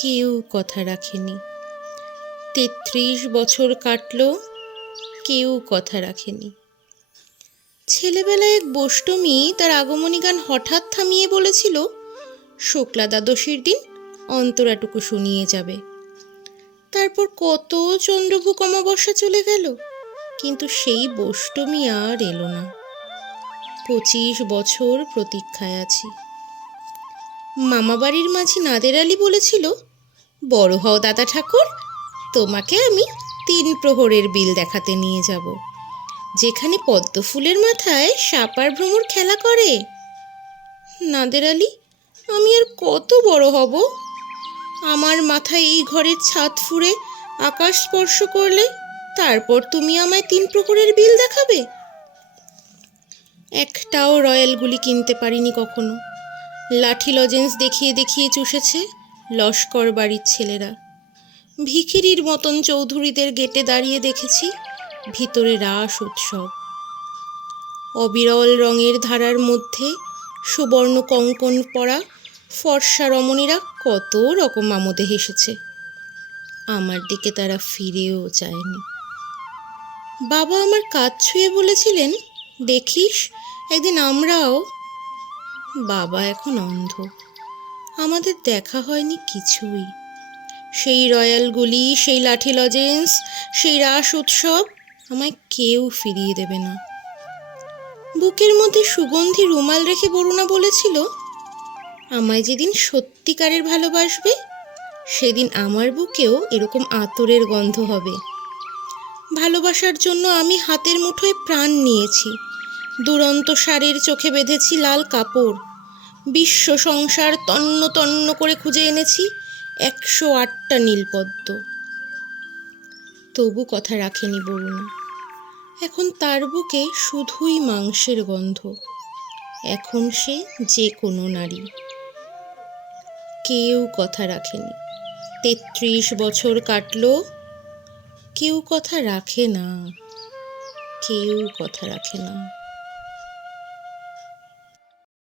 কেউ কথা রাখেনি। ৩৩ বছর কাটলো, কেউ কথা রাখেনি। ছেলেবেলায় এক বোষ্টমী তার আগমনী গান হঠাৎ থামিয়ে বলেছিল, শুক্লা দ্বাদশীর দিন অন্তরাটুকু শুনিয়ে যাবে। তারপর কত চন্দ্রভুক অমাবস্যা চলে গেল, কিন্তু সেই বোষ্টমী আর এলো না। ২৫ বছর প্রতীক্ষায় আছি। মামাবাড়ির মাঝি নাদের আলী বলেছিল, বড় হও দাদা ঠাকুর, তোমাকে আমি ৩ প্রহরের বিল দেখাতে নিয়ে যাব, যেখানে পদ্ম ফুলের মাথায় সাপ আর ভ্রমর খেলা করে। নাদের আলী, আমি আর কত বড় হব? আমার মাথায় এই ঘরের ছাদ ফুঁড়ে আকাশ স্পর্শ করলে তারপর তুমি আমায় ৩ প্রহরের বিল দেখাবে? একটাও রয়্যাল গুলি কিনতে পারিনি কখনো। লাঠি লজেন্স দেখিয়ে দেখিয়ে চুষেছে লস্কর বাড়ির ছেলেরা। ভিখিরির মতন চৌধুরীদের গেটে দাঁড়িয়ে দেখেছি ভিতরে রাস উৎসব। অবিরল রঙের ধারার মধ্যে সুবর্ণ কঙ্কন পরা ফর্সা রমণীরা কত রকম আমোদে হেসেছে। আমার দিকে তারা ফিরেও চায়নি। বাবা আমার কাঁধ ছুঁয়ে বলেছিলেন, দেখিস একদিন আমরাও। বাবা এখন অন্ধ, আমাদের দেখা হয়নি কিছুই। সেই রয়্যালগুলি, সেই লাঠি লজেন্স, সেই রাস উৎসব আমায় কেউ ফিরিয়ে দেবে না। বুকের মধ্যে সুগন্ধি রুমাল রেখে বরুণা বলেছিল, আমায় যেদিন সত্যিকারের ভালোবাসবে সেদিন আমার বুকেও এরকম আতরের গন্ধ হবে। ভালোবাসার জন্য আমি হাতের মুঠোয় প্রাণ নিয়েছি, দুরন্ত শাড়ির চোখে বেঁধেছি লাল কাপড়, বিশ্ব সংসার তন্ন তন্ন করে খুঁজে এনেছি ১০৮টা নীলপদ্ম। তবু কথা রাখেনি বরুণা। এখন তার বুকে শুধুই মাংসের গন্ধ। এখন সে যে কোনো নারী। কেউ কথা রাখেনি। ৩৩ বছর কাটলো, কেউ কথা রাখে না, কেউ কথা রাখে না।